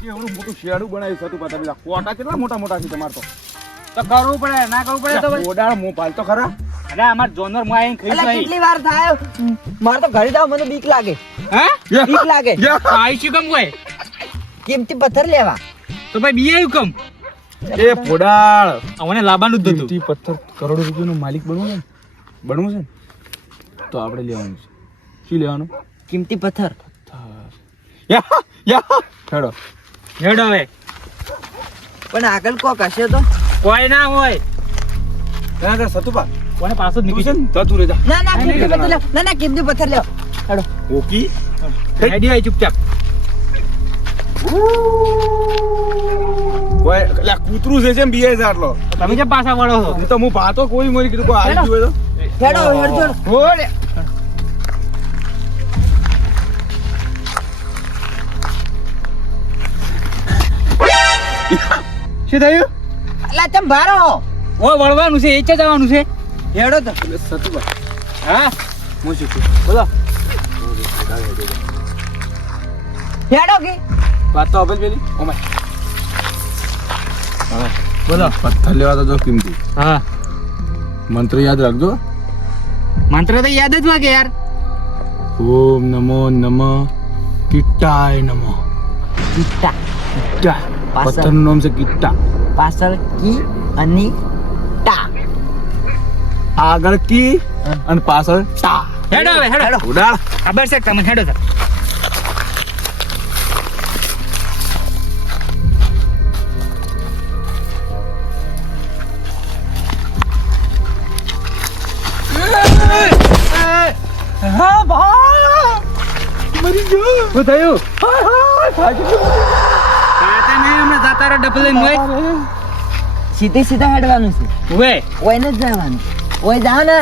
એવડું મોટું શેડું બનાવ્યું હતું પાછા પેલા કોટા કેટલા મોટા મોટા છે તમારે તો કરવું પડે ના કરવું પડે તો ઓડાળ મો પાલ તો ખરા અરે અમાર જોનર માં આવીને ખાઈ અલા જાય કેટલી વાર થાય મારે તો ઘરે જાવ મને બીક લાગે હા બીક લાગે આઈ શું કમ હોય કિંમતી પથ્થર લેવા તો ભાઈ બીઆઈ કમ એ ફોડાળ આવને લાબાનું જ દતું કિંમતી પથ્થર કરોડો રૂપિયાનો માલિક બનવું છે ને તો આપણે લેવાનું છે શું લેવાનું કિંમતી પથ્થર યા યા હેડો હેડો હવે પણ આગળ કોક હશે તો કોઈ ના હોય ના સતુપા કોને પાછો જ તું છે નીકળી ને તું રેજા ના ના કિંમતી પથ્થર લેવ ના કિંમતી પથ્થર લેવ હેડો ઓકી રેડી હોય ચૂપચાપ કોઈ લે કૂતરું છે એમ બીએ છે આટલો તમે જે પાછા વળો છો હું તો હું પાતો કોઈ મરી કીધું કોઈ આવી ગયું હેડો હેડો હોય તો શું થયું અલા તમ ભારો ઓ વળવાનું છે એ જ જવાનું છે હેડો તો સતુપા હા હું શું છું બોલો હેડો કે વાત તો અબેલ પેલી ઓમાય બોલો પથ્થર લેવા તો જો કિંમતી હા મંત્ર યાદ રાખજો મંત્ર તો યાદ જ વાગે યાર ઓમ નમો નમઃ કિટ્ટાય નમઃ કિટ્ટા કિટ્ટા પાછળ. પથ્થરનું નામ છે કિટ્ટા પાછળ કી અને ટા આગળ કી અને પાછળ ટા હેડો હવે હેડો ઉડા ખબર છે તમે હેડો તો હા ભા મરી ગયો શું થયું ભાગી કાતા નહીં હમણાં જાતા રહો ડબલ લઈને હોય સીધે સીધા હેડવાનું છે ઉવે ઓય જ જવાનું ઓય જાવ ને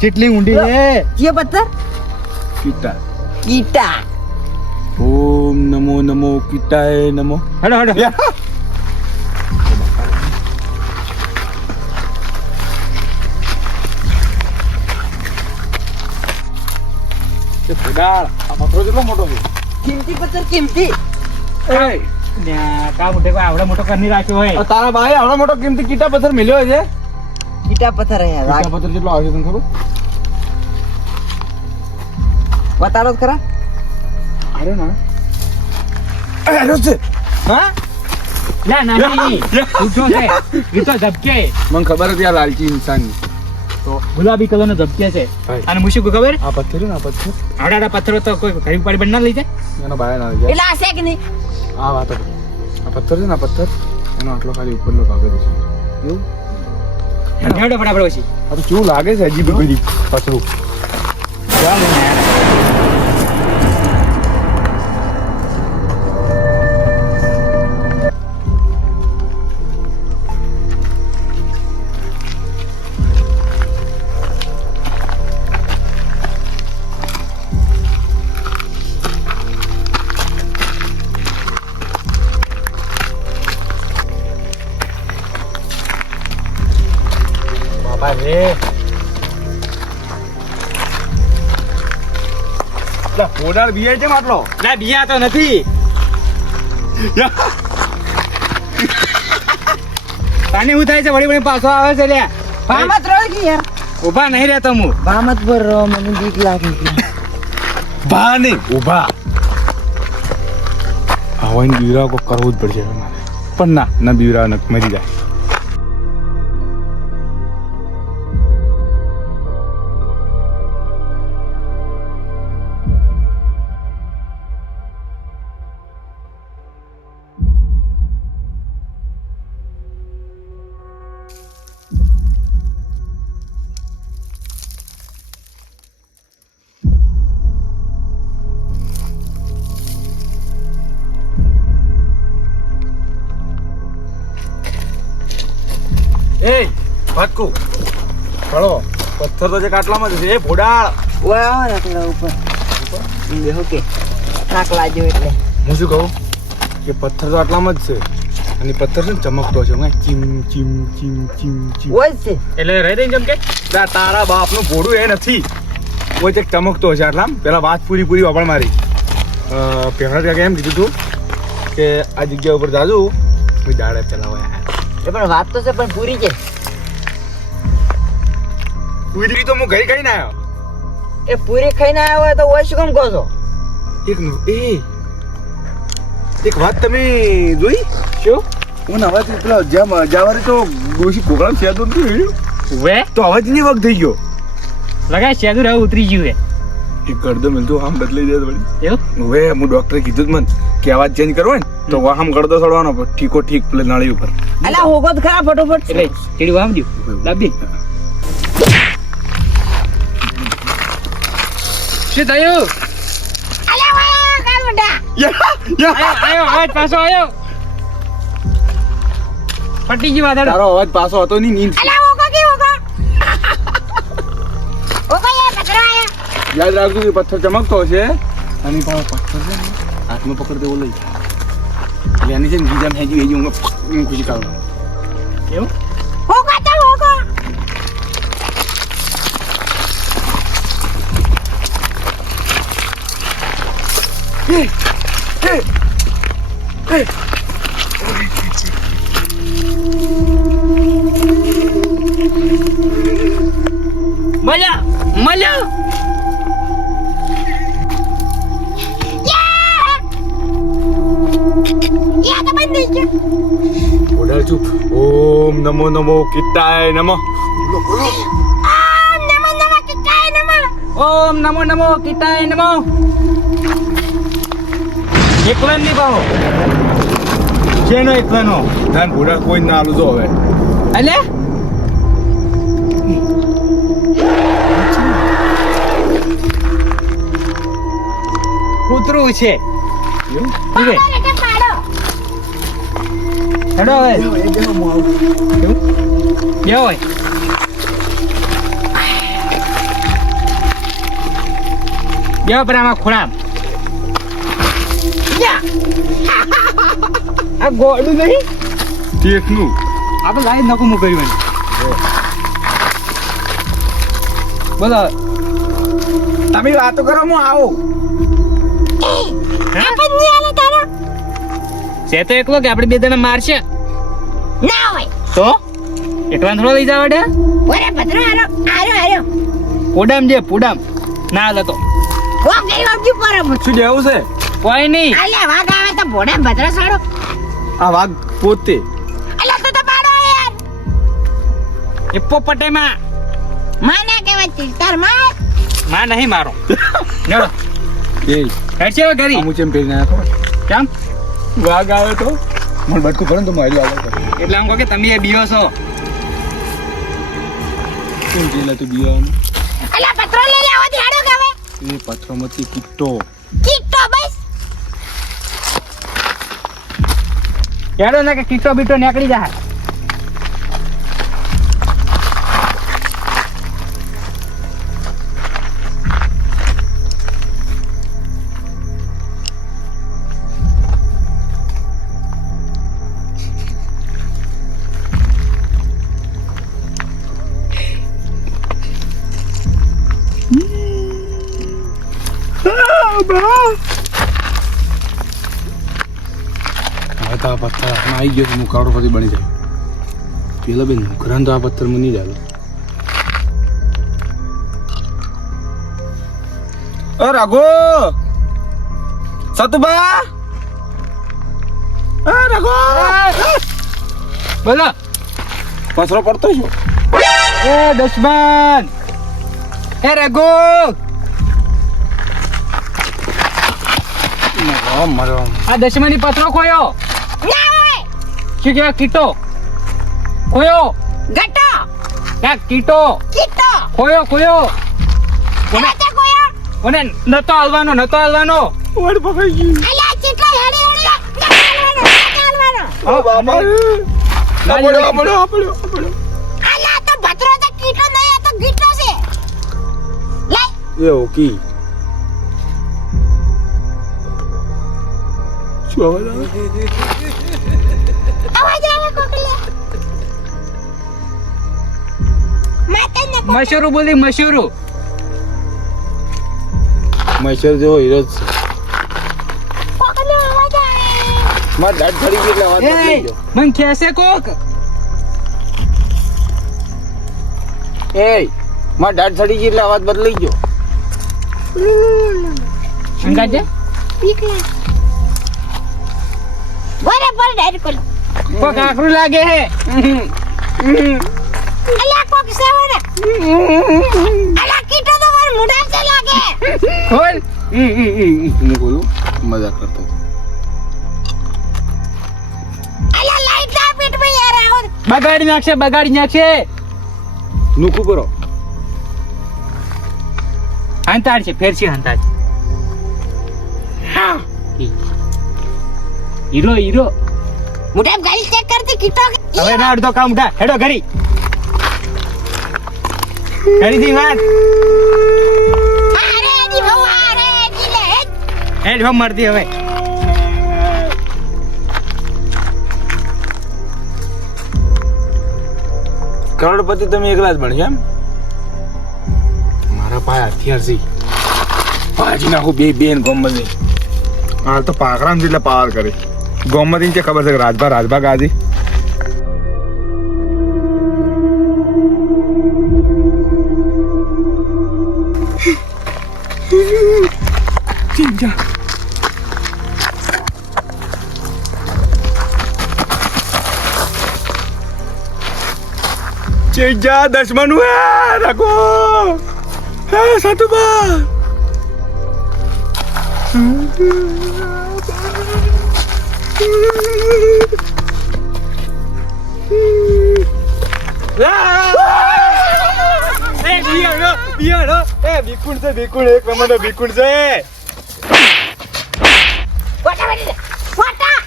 કેટલી ઊંડી છે કયો પથ્થર કિટ્ટા કીટા ઓમ નમો નમો કિટ્ટાય નમો હેડો હેડો તે ફોડાળ આ પથ્થરો કેટલો મોટો છે કિંમતી પથ્થર કિંમતી કા મોટે કોઈ આવડે મોટો કરી રાખ્યો હોય આ તારા ભાઈ આવડો મોટો કિંમતી કિટ્ટા પથ્થર મેલ્યો છે કીટા પથ્થર અહીંયા કિટ્ટા પથ્થર કેટલો આવશે તને ખબર બતાડો તો ખરા અરે ના અરે છે હા લા નાની પૂછો છે એ તો ધબકે મને ખબર હતી આ લાલચી ઇન્સાનની તો ગુલાબી કલર નો ધબકે છે ભાઈ. અને મુશી ખબર આ પથ્થર છે ને આ પથ્થર આડા પથ્થરો તો કોઈ ઘરે પાડી બંધ ના લઈ જાય એનો બાય ના જાય એટલે આ છે કે નહીં આ વાત હતી. આ પથ્થર છે ને આ પથ્થર એનો આટલો ખાલી ઉપરનો ભાગ જ છે એવું હેડો ફટાફટ પછી આ તો કેવું લાગે છે અજીબ બધી પથરું ચાલો ને યાર બાપા રે ફોડાળ બીએ છે માટલો ના બીયા તો નથી પાણી શું થાય છે વળી વળી પાછો આવે છે લ્યા ભામત રહો કે યાર ઉભા નહીં રહેતો હું ભામત પર રહો મને બીક લાગે છે ભા નહીં ઉભા હવાઈને બીવરાવ કોઈ કરવું જ પડશે મારે પણ ના બીવરાવ ન મરી જાય એ ભટકુ ફળો પથ્થર તો જે કાટલામાં જ છે એ ફોડાળ ઓય આવો ને થોડા ઉપર બેહો કે થાક લાગ્યો એટલે હું શું કહું કે પથ્થર તો આટલામાં જ છે અને પથ્થર છે ને ચમકતો છે હું ચીમ ચીમ ચીમ ચીમ ચીમ ઓય જ છે એટલે રહી દઈ જેમ કે તારા બાપનું ઘોડું એ નથી કોઈ એક ચમકતો છે આટલા પેલા વાત પૂરી વાપર મારી પહેલા ત્યાં એમ કીધું તું કે આ જગ્યા ઉપર જાજુ હું દાડે ચલાવવા એ પણ વાત તો છે પણ પૂરી છે પૂરી તો હું ઘરે ખાઈને આવ્યો એ પૂરી ખાઈને આવ્યા હોય તો ઓય શું કેમ કહો છો એક વાત તમે જોઈ શું હું અવાજ પેલા જાવારે તો ગોશી પ્રોગ્રામ છે તો વે તો અવાજ ની વખત થઈ ગયો લગાય શેદુર હવે ઉતરી ગયું હે એ કરદો મિલતો આમ બદલાઈ જાય વળી એવું હવે હું ડોક્ટરે કીધું જ મને કે અવાજ ચેન્જ કરવો ને તો આમ કરદો ચડવાનો ઠીકો ઠીક પેલે નાળી ઉપર અલા હોગો તો ખરા ફટોફટ એટલે ચીડી વામ દ્યું લાવી શું થયું અલા વાળા કાલ મોટા આયો અવાજ પાછો આયો ફટી ગઈ વાદળ તારો અવાજ પાછો હતો નહીં નીંદ અલા હોગો કે હોગો હોગો યાર પકડો આયા યાદ રાખજો કે પથ્થર ચમકતો હશે અને પાછો પથ્થર છે ને હાથમાં પકડતે ઓલો એટલે એની છે ને બીજા હેજી હેજી હું ખુશી કાઢું એવું હોગો તો હોગો મળ્યા યા તો બંધ થઈ ગયો ઓડાળ ચૂપ ઓમ નમો નમો કિટ્ટાય નમઃ આમ નમઃ નમઃ કિટાય નમઃ ઓમ નમો નમો કીટાય નમો એકલન ની ભાવો જેનો એકલાનો ધન ભૂડા કોઈ ના આલું તો હવે અલે કૂતરું છે પાડો એટલે પાડો હેડો હવે બે હોય બે પર આમાં ખોરામ આ ગોડું નહીં ટેકનું આપણે લાઈ નકું મૂક્યું બોલો તમે વાતો કરો હું આવું આપણ ની આલે તારો છે તો એકલો કે આપણે બે જણા મારશે ના હોય તો એકલા થોડો લઈ જાવ ડે ઓરે ભદ્રો આરો આરો આરો પોડામ જે પોડામ ના હાલે તો ઓ ગઈ વાગી પર શું દેવું છે કોઈ નહીં અલ્યા વાગ આવે તો ભોડે ભદ્રો સાડો આ વાઘ પોતે અલ્યા તો પાડો યાર એપ્પો પટેમાં માને કેવા ચિંતાર માં માં નહીં મારો નડો એ હેડ છે ઘરી આમું ચેમ પહેરીને આવ્યો કેમ વાઘ આવે તો મને બટકું પડે ને તો મારી આવે એટલે આમ કહો કે તમે એ બીઓ છો કેમ જેલા તું બીવાનું અલ્યા પત્રો લઈ લે આવતી હાડો ગાવે એ પથ્થરમાંથી કિટ્ટો કીટો બસ હેડો ને કે કીટો બીટો નીકળી જાય હવે તો આ પથ્થર હાથમાં આવી ગયો તો હું કરોડપતિ બની જાય પેલા બેન ઘરાન તો આ પથ્થર મને નહીં ચાલે અ રાઘો સતુભા અ રાઘો બોલો પથરો પડતો છો એ દુશ્મન એ રઘુ આ દશમની પથરો ખોયો ના હોય શું કહેવાય કીટો ખોયો ગટો ક્યાં કીટો કીટો ખોયો ખોયો એના તે કોયો કોને નતો હાલવાનો ઓડ પકડી ગઈ અલ્યા ચીટલા હેડી ઓ બાબા પડ્યો અલ્યા તો ભદ્રો તો કીટો નહીં આ તો ગીટો છે લઈ એ ઓકી શું અવાજ આવે અવાજ આવે કોકલે માતા ને મશરૂ બોલી મશરૂ મહેશ્વર જેવો હીરો જ છે કોકલે અવાજ આવે માર દાઢ ફરી ગઈ એટલે અવાજ બદલાઈ ગયો. મન ખેસે કોક એ માર દાઢ ફરી ગઈ એટલે અવાજ બદલાઈ ગયો. અંગાજે બરાબર ડાયર કોલ કોક આકરું લાગે હે અલ્યા કોક સેવને અલ્યા કીટો તો માર મુઢા સે લાગે ખોલ હું બોલું મજાક કરતો હતો. અલ્યા લાઈટ ના પીટ મે યાર આવો બગાડી નાખશે નુકુ કરો. હંતાડ છે ફેર છે હંતાડ હા હીરો મુઢા ગાડી ચેક કરતી કીટો હવે ના અડધો કામ ઉઠા હેડો ઘરી દી વાત અરે જી ભવ અરે જી લે હેડ હમ મરતી હવે કરોડપતિ તમે એકલા જ બનશો એમ? મારા પાસે હથિયાર છે. પાજી નાખું બે બેન ગોમતી. હાલ તો પાકરામ જેટલે પાર કરી ગોમતી છે ખબર છે કે રાજભા ગાજી ચિંજા ચિંજા દશમન હે રાખો હે સાતુબા ફોટા બેઠી દે ફોટા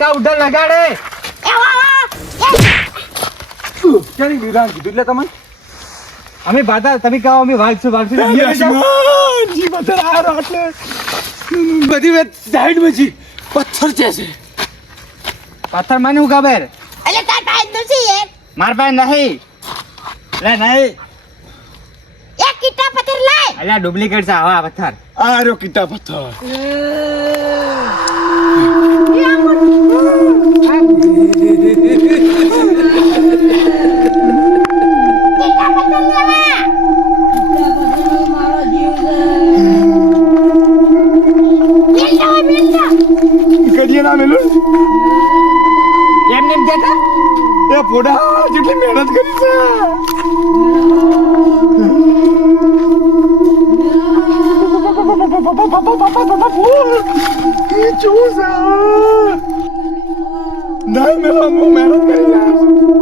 કાઉન્ટર લગાડે એ વાહ ક્યાંની વિરાન કીધું એટલે તમે અમે બાધા તમે કહો અમે વાગશું જી બધા આ રાટલે બધી વાત સાઈડમાં જી પથ્થર છે પથ્થર મને હું ખબર અલે તાર પાસે નથી એક માર પાસે નહીં લે નહીં એક કીટા પથ્થર લાય અલ્યા ડુપ્લિકેટ છે આવા પથ્થર આ રહ્યો કીટા પથ્થર કીટા પથ્થર લેવા મિલતો કડીએ ના મેલું એમને એમ દેતા એ પોડા જેટલી મહેનત કરી છે નહીં મેલો હું મહેનત કરી